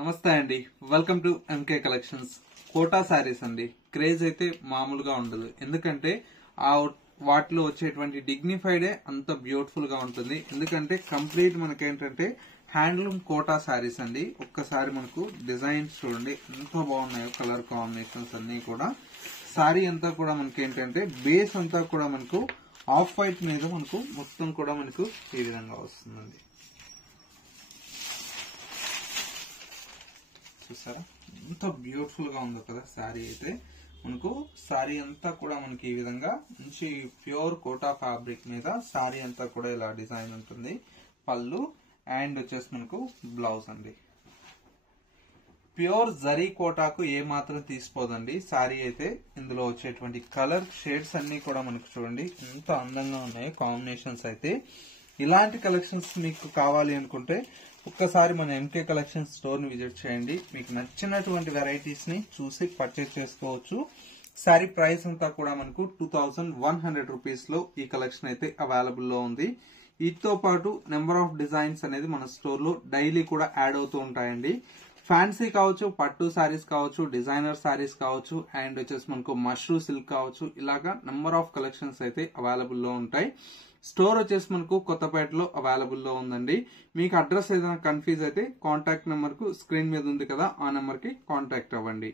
నమస్తే అండి, welcome to MK collections. Kota saris అండి. క్రేజ్ అయితే మామూలుగా ఉండదు, ఎందుకంటే ఆ వాటిలో వచ్చేటువంటి డిగ్నిఫైడే అంత బ్యూటిఫుల్ గా ఉంటుంది. ఎందుకంటే కంప్లీట్ మనకేంటంటే హ్యాండ్లూమ్ కోటా శారీస్ అండి. ఒక్కసారి మనకు డిజైన్స్ చూడండి ఎంత బాగున్నాయో, కలర్ కాంబినేషన్స్ అన్ని కూడా. శారీ అంతా కూడా మనకేంటంటే బేస్ అంతా కూడా మనకు ఆఫ్ వైట్ మీద మనకు మొత్తం కూడా మనకు ఈ విధంగా వస్తుందండి. చూసారా ఎంత బ్యూటిఫుల్ గా ఉందో కదా శారీ అయితే. మనకు శారీ అంతా కూడా మనకి ఈ విధంగా మంచి ప్యూర్ కోటా ఫ్యాబ్రిక్ మీద శారీ అంతా కూడా ఇలా డిజైన్ ఉంటుంది. పళ్ళు అండ్ వచ్చేసి మనకు బ్లౌజ్ అండి. ప్యూర్ జరీ కోటాకు ఏ మాత్రం తీసిపోదండి శారీ అయితే. ఇందులో వచ్చేటువంటి కలర్ షేడ్స్ అన్ని కూడా మనకు చూడండి ఎంత అందంగా ఉన్నాయి కాంబినేషన్స్ అయితే. ఇలాంటి కలెక్షన్స్ మీకు కావాలి అనుకుంటే ఒక్కసారి మన ఎంకే కలెక్షన్ స్టోర్ ని విజిట్ చేయండి. మీకు నచ్చినటువంటి వెరైటీస్ ని చూసి పర్చేస్ చేసుకోవచ్చు. శారీ ప్రైస్ అంతా కూడా మనకు 2100 రూపీస్ లో ఈ కలెక్షన్ అయితే అవైలబుల్ లో ఉంది. వీటితో పాటు నెంబర్ ఆఫ్ డిజైన్స్ అనేది మన స్టోర్ లో డైలీ కూడా యాడ్ అవుతూ ఉంటాయండి. ఫ్యాన్సీ కావచ్చు, పట్టు శారీస్ కావచ్చు, డిజైనర్ శారీస్ కావచ్చు, అండ్ వచ్చేసి మనకు మష్రూ సిల్క్ కావచ్చు, ఇలాగా నెంబర్ ఆఫ్ కలెక్షన్స్ అయితే అవైలబుల్ లో ఉంటాయి. స్టోర్ వచ్చేసి మనకు కొత్తపేటలో అవైలబుల్ లో ఉందండి. మీకు అడ్రస్ ఏదైనా కన్ఫ్యూజ్ అయితే కాంటాక్ట్ నెంబర్ కు స్క్రీన్ మీద ఉంది కదా, ఆ నెంబర్ కి కాంటాక్ట్ అవ్వండి.